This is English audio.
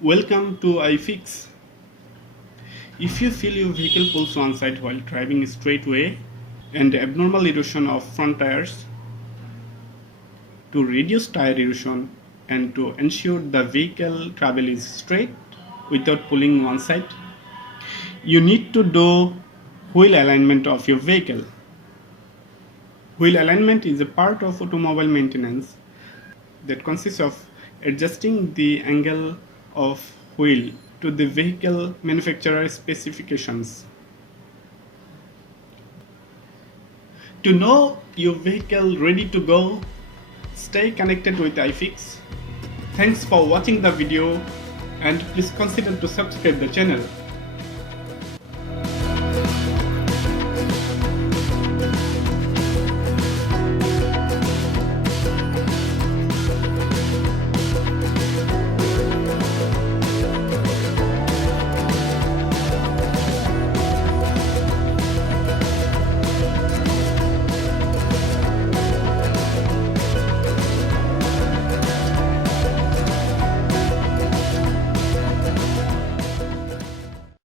Welcome to iFiX. If you feel your vehicle pulls one side while driving straight way and abnormal erosion of front tires, to reduce tire erosion and to ensure the vehicle travel is straight without pulling one side, you need to do wheel alignment of your vehicle. Wheel alignment is a part of automobile maintenance that consists of adjusting the angle of wheel to the vehicle manufacturer specifications. To know your vehicle ready to go, stay connected with iFiX. Thanks for watching the video and please consider to subscribe the channel.